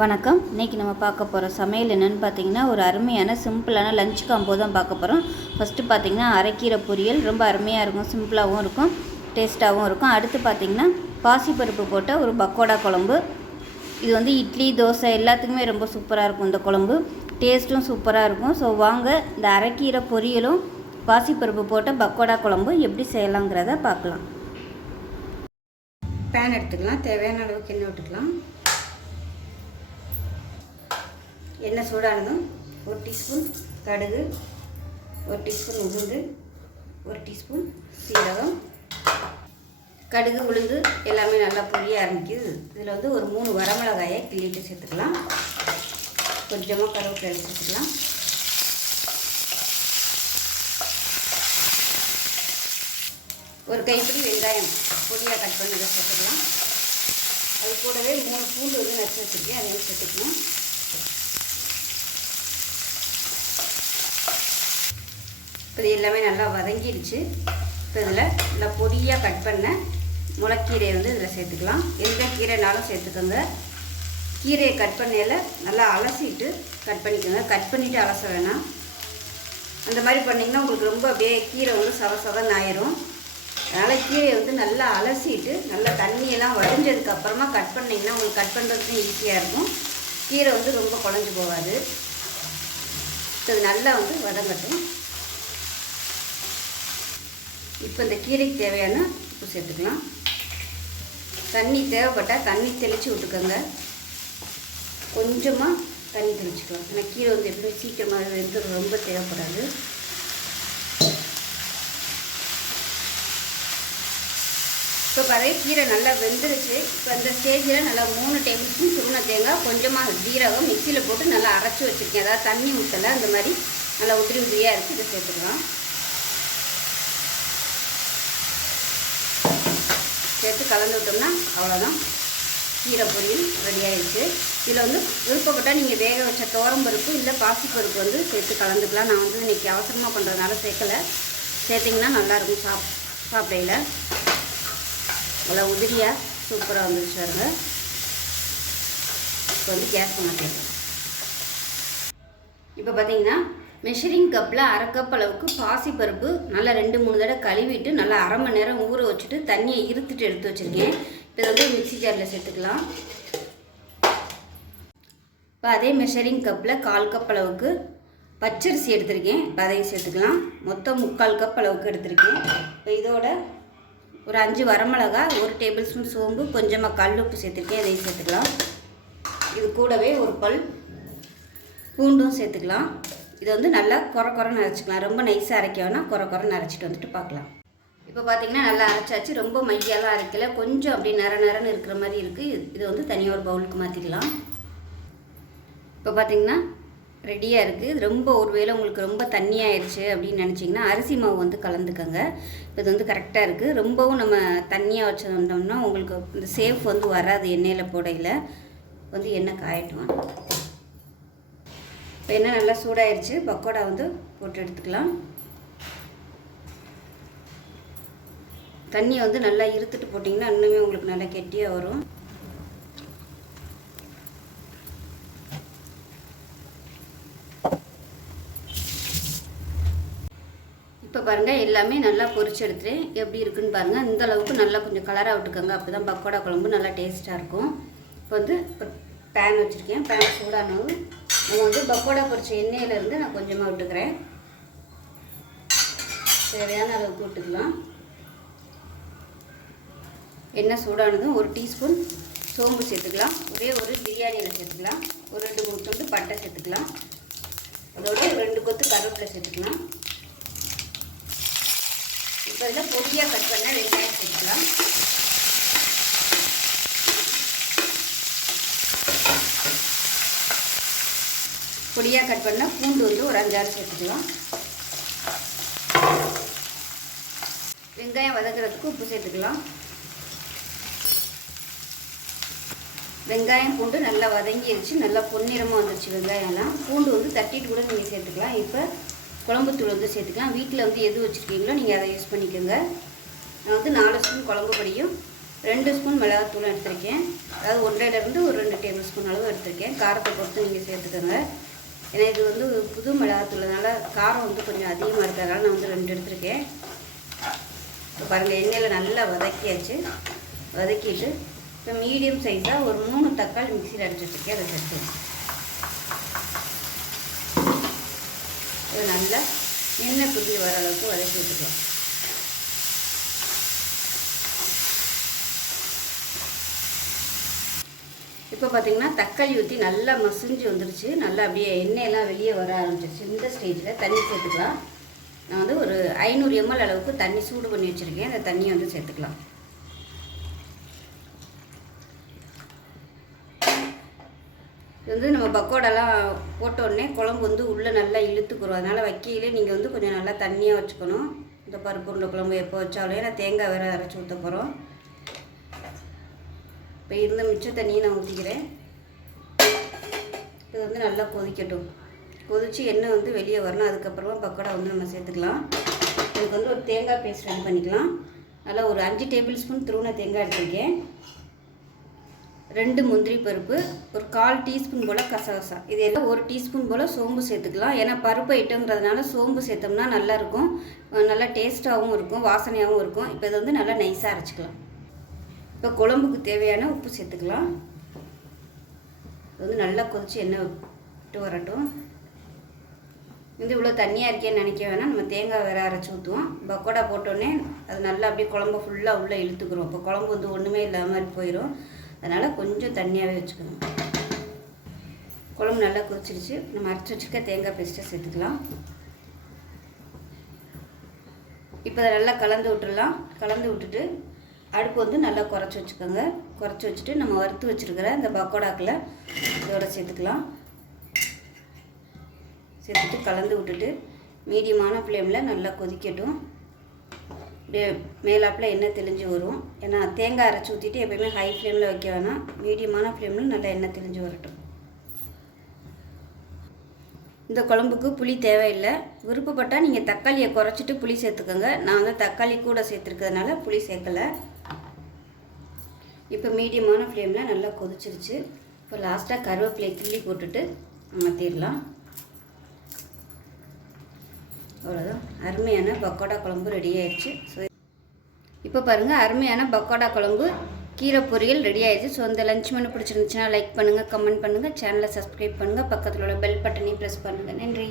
வணக்கம். இன்றைக்கி நம்ம பார்க்க போகிற சமையல் என்னென்னு பார்த்தீங்கன்னா, ஒரு அருமையான சிம்பிளான லஞ்ச் காம்போ தான் பார்க்க போகிறோம். ஃபஸ்ட்டு பார்த்திங்கன்னா அரைக்கீரை பொரியல் ரொம்ப அருமையாக இருக்கும், சிம்பிளாகவும் இருக்கும், டேஸ்ட்டாகவும் இருக்கும். அடுத்து பார்த்திங்கன்னா பாசிப்பருப்பு போட்ட ஒரு பக்கோடா குழம்பு. இது வந்து இட்லி, தோசை எல்லாத்துக்குமே ரொம்ப சூப்பராக இருக்கும். இந்த குழம்பு டேஸ்ட்டும் சூப்பராக இருக்கும். ஸோ வாங்க இந்த அரைக்கீரை பொரியலும் பாசிப்பருப்பு போட்ட பக்கோடா குழம்பு எப்படி செய்யலாங்கிறத பார்க்கலாம். பேன் எடுத்துக்கலாம், தேவையான அளவுக்கு எண்ணெய் விட்டுக்கலாம். எண்ணெய் சூடானதும் 1 டீஸ்பூன் கடுகு, 1 டீஸ்பூன் உளுந்து, 1 டீஸ்பூன் சீரகம். கடுகு உளுந்து எல்லாமே நல்லா பொரிய ஆரம்பிக்குது. இதில் வந்து ஒரு 3 வரமிளகாயை கிள்ளிட்டு சேர்த்துக்கலாம். கொஞ்சமாக கருவேப்பிலை சேர்த்துக்கலாம். ஒரு கைப்பிடி வெங்காயம் பொடியாக கட் பண்ணி சேர்த்துக்கலாம். அது கூடவே 3 பூண்டு வந்து நச்சு வச்சுருக்கேன், அதையும் சேர்த்துக்கணும். இப்போ இது எல்லாமே நல்லா வதங்கிடுச்சு. இப்போ இதில் நல்லா பொடியாக கட் பண்ண முளைக்கீரையை வந்து இதில் சேர்த்துக்கலாம். எந்த கீரைனாலும் சேர்த்துக்கோங்க. கீரையை கட் பண்ணையில் நல்லா அலசிட்டு கட் பண்ணிக்கோங்க. கட் பண்ணிவிட்டு அலச வேணாம். அந்த மாதிரி பண்ணிங்கன்னா உங்களுக்கு ரொம்ப அப்படியே கீரை வந்து சவசவன்னு ஆயிரும். அதனால் கீரையை வந்து நல்லா அலசிட்டு நல்லா தண்ணியெல்லாம் வடிஞ்சதுக்கப்புறமா கட் பண்ணிங்கன்னா உங்களுக்கு கட் பண்ணுறதுக்கும் ஈஸியாக இருக்கும். கீரை வந்து ரொம்ப குழஞ்சி போகாது. இது நல்லா வந்து வதங்கட்டும். இப்போ இந்த கீரைக்கு தேவையான உப்பு சேர்த்துக்கலாம். தண்ணி தேவைப்பட்டால் தண்ணி தெளித்து விட்டுக்கோங்க. கொஞ்சமாக தண்ணி தெளிச்சுக்கலாம். ஏன்னா கீரை வந்து எப்படி சீக்கிரமாக வெந்து ரொம்ப தேவைப்படாது. இப்போ பாரு கீரை நல்லா வெந்துருச்சு. இப்போ இந்த ஸ்டேஜில் நல்லா 3 டேபிள் ஸ்பூன் சுருண தேங்காய், கொஞ்சமாக ஜீரகம் மிக்சியில் போட்டு நல்லா அரைச்சி வச்சுருக்கேன். அதாவது தண்ணி ஊற்றலை, அந்த மாதிரி நல்லா உதிரி உதிரியாக இருக்குது. இதை சேர்த்துக்கலாம். சேர்த்து கலந்து விட்டோம்னா அவ்வளோதான், கீரை பொரியல் ரெடி ஆகிடுச்சு. இதில் வந்து விருப்பப்பட்டால் நீங்கள் வேக வச்ச துவரம்பருப்பு இல்லை பாசிப்பருப்பு வந்து சேர்த்து கலந்துக்கலாம். நான் வந்து இன்றைக்கி அவசரமாக பண்ணுறதுனால சேர்க்கலை. சேர்த்திங்கன்னா நல்லாயிருக்கும் சாப்பிடையில். நல்லா உதிரியாக சூப்பராக வந்துருச்சு பாருங்க. இப்போ வந்து கேஸ் மாற்றிடுறேன். இப்போ பார்த்தீங்கன்னா மெஷரிங் கப்பில் 1/2 கப் அளவுக்கு பாசிப்பருப்பு நல்லா 2-3 தடவை கழுவிட்டு நல்லா 1/2 மணி நேரம் ஊற வச்சுட்டு தண்ணியை இருத்துட்டு எடுத்து வச்சுருக்கேன். இப்போ இதை வந்து மிக்ஸி ஜாரில் சேர்த்துக்கலாம். இப்போ அதே மெஷரிங் கப்பில் 1/4 கப் அளவுக்கு பச்சரிசி எடுத்திருக்கேன். இப்போ அதையும் சேர்த்துக்கலாம். மொத்தம் 3/4 கப் அளவுக்கு எடுத்திருக்கேன். இப்போ இதோட ஒரு 5 வரமிளகா, 1 டேபிள் ஸ்பூன் சோம்பு, கொஞ்சமாக கல் உப்பு சேர்த்துருக்கேன். இதையும் சேர்த்துக்கலாம். இது கூடவே ஒரு பல் பூண்டும் சேர்த்துக்கலாம். இதை வந்து நல்லா குறைன்னு அரைச்சிக்கலாம். ரொம்ப நைஸாக அரைக்க வேணால் குறைன்னு அரைச்சிட்டு வந்துட்டு பார்க்கலாம். இப்போ பார்த்திங்கன்னா நல்லா அரைச்சாச்சு. ரொம்ப மையெல்லாம் அரைக்கலை, கொஞ்சம் அப்படி நரன்னு இருக்கிற மாதிரி இருக்குது. இது வந்து தனியாக ஒரு பவுலுக்கு மாற்றிக்கலாம். இப்போ பார்த்திங்கன்னா ரெடியாக இருக்குது. ரொம்ப ஒருவேளை உங்களுக்கு ரொம்ப தண்ணியாகிடுச்சு அப்படின்னு நினச்சிங்கன்னா அரிசி மாவு வந்து கலந்துக்கோங்க. இப்போ இது வந்து கரெக்டாக இருக்குது. ரொம்பவும் நம்ம தண்ணியாக வச்சுருந்தோம்னா உங்களுக்கு இந்த சேஃப் வந்து வராது. எண்ணெயில் போடையில் வந்து எண்ணெய் காயட்டும். இப்போ எண்ணெய் நல்லா சூடாயிருச்சு. பக்கோடா வந்து போட்டு எடுத்துக்கலாம். தண்ணியை வந்து நல்லா இருத்துட்டு போட்டிங்கன்னா இன்னுமே உங்களுக்கு நல்லா கெட்டியாக வரும். இப்போ பாருங்கள் எல்லாமே நல்லா பொரிச்சு எடுத்துட்டேன். எப்படி இருக்குன்னு பாருங்கள். இந்த அளவுக்கு நல்லா கொஞ்சம் கலராக விட்டுக்கோங்க. அப்போ தான் பக்கோடா குழம்பு நல்லா டேஸ்ட்டாக இருக்கும். இப்போ வந்து பேன் வச்சுருக்கேன். பேன் சூடானது நம்ம வந்து பக்கோடா பொரிச்ச எண்ணெயிலேருந்து நான் கொஞ்சமாக விட்டுக்கிறேன். தேவையான அளவுக்கு விட்டுக்கலாம். எண்ணெய் சூடானதும் 1 டீஸ்பூன் சோம்பு சேர்த்துக்கலாம். ஒரே ஒரு பிரியாணியில் சேர்த்துக்கலாம். ஒரு 2-3 துண்டு பட்டை சேர்த்துக்கலாம். அதோட 2 கொத்து கருவேப்பிலை சேர்த்துக்கலாம். இப்போ இதில் பொடியாக கட் பண்ண வெங்காயம் சேர்த்துக்கலாம். பொடியாக கட் பண்ண பூண்டு வந்து ஒரு 5-6 சேர்த்துக்கலாம். வெங்காயம் வதக்கிறதுக்கு உப்பு சேர்த்துக்கலாம். வெங்காயம் பூண்டு நல்லா வதங்கிடுச்சு. நல்லா பொன்னிறமாக வந்துடுச்சு வெங்காயம்லாம். பூண்டு வந்து தட்டிட்டு கூட நீங்கள் சேர்த்துக்கலாம். இப்போ குழம்புத்தூள் வந்து சேர்த்துக்கலாம். வீட்டில் வந்து எது வச்சுருக்கீங்களோ நீங்கள் அதை யூஸ் பண்ணிக்கோங்க. நான் வந்து 4 ஸ்பூன் குழம்பு பொடியும் 2 ஸ்பூன் மிளகாத்தூள் எடுத்திருக்கேன். அதாவது 1.5லேருந்து ஒரு 2 டேபிள் ஸ்பூன் அளவு எடுத்திருக்கேன். காரத்தை பொறுத்து நீங்கள் சேர்த்துக்கோங்க. ஏன்னா இது வந்து புது மிளகாத்தூள்னால காரம் வந்து கொஞ்சம் அதிகமாக இருக்கிறதுனால நான் வந்து 2 எடுத்திருக்கேன். இப்போ பாருங்கள், எண்ணெயில் நல்லா வதக்கியாச்சு. வதக்கிட்டு இப்போ மீடியம் சைஸாக ஒரு 3 தக்காளி மிக்சியில் அடிச்சு வச்சுருக்கேன். அதை சேர்த்து இது நல்லா எண்ணெய் குத்தி வர அளவுக்கு வதக்கி விட்டுக்கலாம். இப்போ பார்த்திங்கன்னா தக்காளி ஊற்றி நல்லா மசிஞ்சு வந்துருச்சு. நல்லா அப்படியே எண்ணெயெல்லாம் வெளியே வர ஆரம்பிச்சிருச்சு. இந்த ஸ்டேஜில் தண்ணி சேர்த்துக்கலாம். நான் வந்து ஒரு 500 ml அளவுக்கு தண்ணி சூடு பண்ணி வச்சுருக்கேன். அந்த தண்ணியை வந்து சேர்த்துக்கலாம். இது வந்து நம்ம பக்கோடாலாம் போட்டோடனே குழம்பு வந்து உள்ளே நல்லா இழுத்துக்கிறோம். அதனால் வைக்கையிலே நீங்கள் வந்து கொஞ்சம் நல்லா தண்ணியாக வச்சுக்கணும். இந்த பருப்பு உருண்டை குழம்பு எப்போ வச்சாலும் நான் தேங்காய் வேறு அரைச்சி ஊற்ற போகிறோம். இப்போ இருந்த மிச்ச தண்ணியை நான் ஊற்றிக்கிறேன். இது வந்து நல்லா கொதிக்கட்டும். கொதித்து எண்ணெய் வந்து வெளியே வரணும். அதுக்கப்புறமா பக்கோடா வந்து நம்ம சேர்த்துக்கலாம். இதுக்கு வந்து ஒரு தேங்காய் பேஸ்ட் ரெடி பண்ணிக்கலாம். நல்லா ஒரு 5 டேபிள் ஸ்பூன் துருவின தேங்காய் எடுத்துருக்கேன். 2 முந்திரி பருப்பு, ஒரு 1/4 டீஸ்பூன் போல் கசகசா, இது எல்லாம் 1 டீஸ்பூன் போல் சோம்பு சேர்த்துக்கலாம். ஏன்னா பருப்பு ஐட்டங்கிறதுனால சோம்பு சேர்த்தோம்னா நல்லாயிருக்கும், நல்லா டேஸ்ட்டாகவும் இருக்கும், வாசனையாகவும் இருக்கும். இப்போ இதை வந்து நல்லா நைஸாக அரைச்சிக்கலாம். இப்போ குழம்புக்கு தேவையான உப்பு சேர்த்துக்கலாம். இது வந்து நல்லா கொதித்து எண்ணெய் விட்டு வரட்டும். வந்து இவ்வளோ தண்ணியாக இருக்கேன்னு நினைக்க வேணாம். நம்ம தேங்காய் வேறு அரைச்சி ஊற்றுவோம். பக்கோடா போட்டோடனே அது நல்லா அப்படியே குழம்பு ஃபுல்லாக உள்ளே இழுத்துக்கிறோம். இப்போ குழம்பு வந்து ஒன்றுமே இல்லாமல் போயிடும். அதனால் கொஞ்சம் தண்ணியாகவே வச்சுக்கணும். குழம்பு நல்லா கொதிச்சிருச்சு. நம்ம அரைச்சி வச்சுருக்க தேங்காய் பேஸ்ட்டை சேர்த்துக்கலாம். இப்போ அதை நல்லா கலந்து விட்டுடலாம். கலந்து விட்டுட்டு அடுப்பு வந்து நல்லா குறைச்சி வச்சுக்கோங்க. குறைச்சி வச்சுட்டு நம்ம வறுத்து வச்சுருக்கிற இந்த பக்கோடாக்கில் இதோட சேர்த்துக்கலாம். சேர்த்துட்டு கலந்து விட்டுட்டு மீடியமான ஃப்ளேமில் நல்லா கொதிக்கட்டும். அப்படியே மேலாப்பில் எண்ணெய் தெளிஞ்சு வரும். ஏன்னா தேங்காய் அரைச்சி ஊற்றிட்டு எப்போயுமே ஹை ஃப்ளேமில் வைக்க வேணாம், மீடியமான ஃப்ளேமில் நல்லா எண்ணெய் தெளிஞ்சு வரட்டும். இந்த குழம்புக்கு புளி தேவையில்லை. விருப்பப்பட்டால் நீங்கள் தக்காளியை குறைச்சிட்டு புளி சேர்த்துக்கோங்க. நான் வந்து தக்காளி கூட சேர்த்துருக்கிறதுனால புளி சேர்க்கலை. இப்போ மீடியமான ஃப்ளேமில் நல்லா கொதிச்சிருச்சு. இப்போ லாஸ்ட்டாக கருவேப்பிலை கிள்ளி போட்டுட்டு மாற்றிடலாம். அவ்வளோதான், அருமையான பக்கோடா குழம்பு ரெடி ஆயிடுச்சு. ஸோ இப்போ பாருங்கள், அருமையான பக்கோடா குழம்பு கீரை பொரியல் ரெடி ஆயிடுச்சு. ஸோ இந்த லஞ்ச் மெனு பிடிச்சிருந்துச்சுன்னா லைக் பண்ணுங்கள், கமெண்ட் பண்ணுங்கள், சேனலை சப்ஸ்கிரைப் பண்ணுங்கள், பக்கத்தில் உள்ள பெல் பட்டனையும் ப்ரெஸ் பண்ணுங்கள். நன்றி.